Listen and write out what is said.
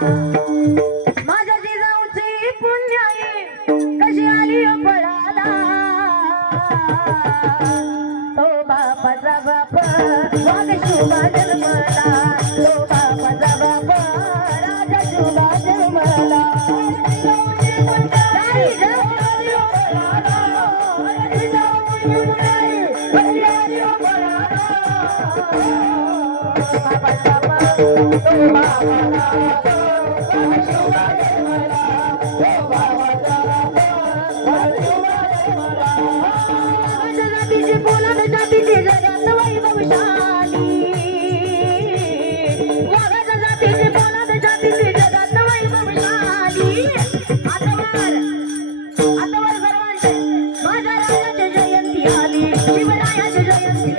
माझ्या जिजाऊची पुण्याई कशी आली पळाला तो बापाचा बाप वाघ शुभा जन्मला तो बापाचा बाप राजा शुभा जन्मला शिवरायाची जयंती